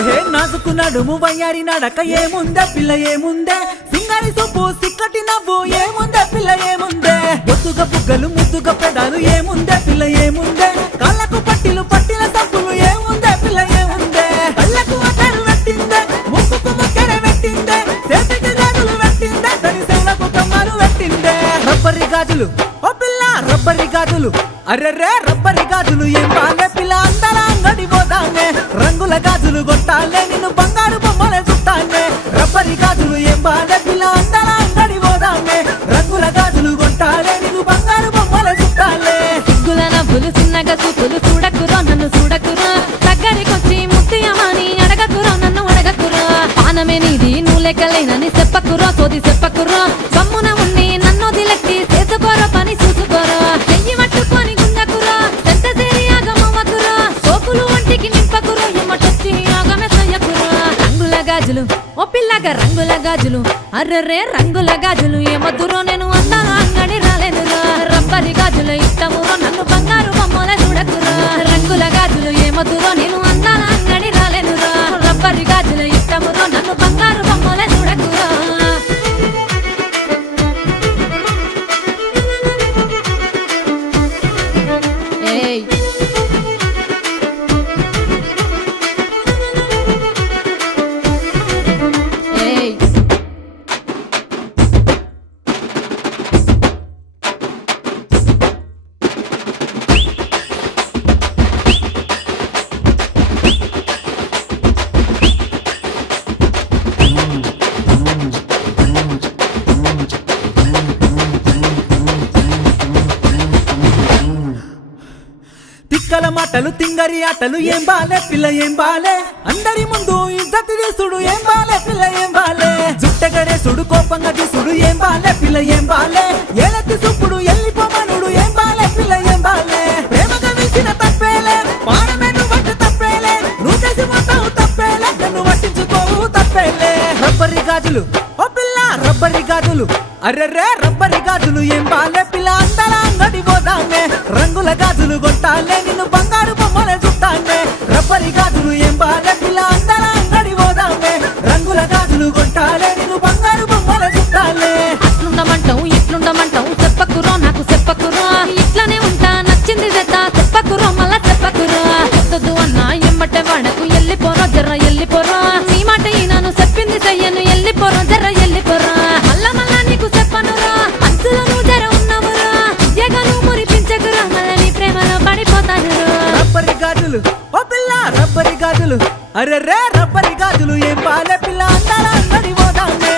నాజుకు నడుము వయ్యారి నడక ఏముందే పిల్ల ఏముందే సింగారి సొప్పు సిక్కటి నవ్వు ఏముందే పిల్ల ఏముందే బొత్తుగా బుగ్గలు ముద్దుగా పెదాలు ఏముందే పిల్ల ఏముందే కాళ్ళకు పట్టిలు పట్టిల సబ్బులు ఏముందే పిల్ల ఏముందే కళ్ళకు అట్టరు పెట్టిందే ముక్కుకు ముక్కెర పెట్టిందే చేతికి గాజులు పెట్టిందే తడి సెవులకు కమ్మలు పెట్టిందే రబ్బరి గాజులు ఓ పిల్ల రబ్బరి గాజులు అర్రెర్రే రబ్బరి గాజులు ఏం బాలే పిల్ల అందరా అంగడి పోతానే రంగుల గాజులు కొట్టాలే నిన్ను బంగారు బొమ్మలే చుట్టానే రబ్బరి గాజులు ఏం బాలే పిల్ల అందరా అంగడి పోతానే రంగుల గాజులు కొట్టాలే నిన్ను బంగారు బొమ్మలే చుట్టాలే సిగ్గుల నవ్వులు చిన్నగా చూపులు చూడకురో నన్ను చూడకురో దగ్గరికొచ్చి ముత్తియమని అడగకురో నన్ను అడగకురో పానమే నీది నువ్వు లెక్కలేనని చెప్పకురో సోది చెప్పకురో గమ్మున ఉండి నన్ను వదిలెట్టి చేసుకోరో పని చూసుకోరో చెయ్యి పట్టుకొని గుంజకురో ఎంత సేరి ఆగమవ్వకురో సోకులు ఒంటికి నింపకురో ఎమ్మటొచ్చి ఆగమే సయ్యకురో రంగుల గాజులు ఓ పిల్లగా రంగుల గాజులు అర్రెర్రే రంగుల గాజులు ఏమద్దురో నేను అందాల అంగడి రాలేనురో రబ్బరి గాజులు ఇష్టమురో నన్ను బంగారు బొమ్మల చూడకురో రంగుల గాజులు ఏమద్దురో నేను అందాల అంగడి రాలేనురో రబ్బరి గాజులు ఇష్టమురో నన్ను బంగారు బొమ్మల చూడకురో ఏయ్ ఏయ్ తిక్కల మాటలు తింగరి ఆటలు ఏం బాలే పిల్ల ఏం బాలే అందరి ముందు ఇజ్జత్ తీసుడు ఏం బాలే పిల్ల ఏం బాలే జుట్టగడేసుడు కోపంగా చూసుడు ఏం బాలే పిల్ల ఏం బాలే ఏలెత్తి చూపుడు ఎల్లిపోమనుడు ఏం బాలే పిల్ల ఏం బాలే ప్రేమగా విలిచిన తప్పేలే పాడమేను వంట తప్పేలే నువ్వు చేసి మొత్తం తప్పేలే నన్ను పట్టించుకోవు తప్పేలే రబ్బరి గాజులు ఓ పిల్ల రబ్బరి గాజులు అర్రెర్రే రబ్బరి గాజులు ఏం బాలే పిల్ల అందర అంగడి పోతానే రంగుల గాజులు కొట్టాలే నిన్ను బంగారు బొమ్మలే చుట్టానే రబ్బరి గాజులు ఏం బాలే పిల్ల అందర అంగడి పోతానే రంగుల గాజులు కొట్టాలే నిన్ను బంగారు బొమ్మలే చుట్టాలే అట్లుండమంటావు ఇట్లుండమంటావు చెప్పకురో నాకు చెప్పకురో ఇట్లనే ఉంటా నచ్చింది చేత చెప్పకురో మళ్ళా చెప్పకురో వద్దు అన్నా ఎమ్మటే వాడకు ఎల్లిపోరో జర్ర ఎల్లిపోరో నీ మాట ఈనాను చెప్పింది చెయ్యను ఎల్లిపోరో జర్ర ఎల్లిపోరో మళ్ళా మళ్ళా నీకు చెప్పనురో అంచులో నువ్వు జర ఉన్నావురో ఎగను మురిపించకురో మళ్ళా నీ ప్రేమలో పడిపోతాను రబ్బరి గాజులు ఓ పిల్ల రబ్బరి గాజులు అర్రెర్రే రబ్బరి గాజులు ఏం బాలే పిల్ల అందర అంగడి పోతానే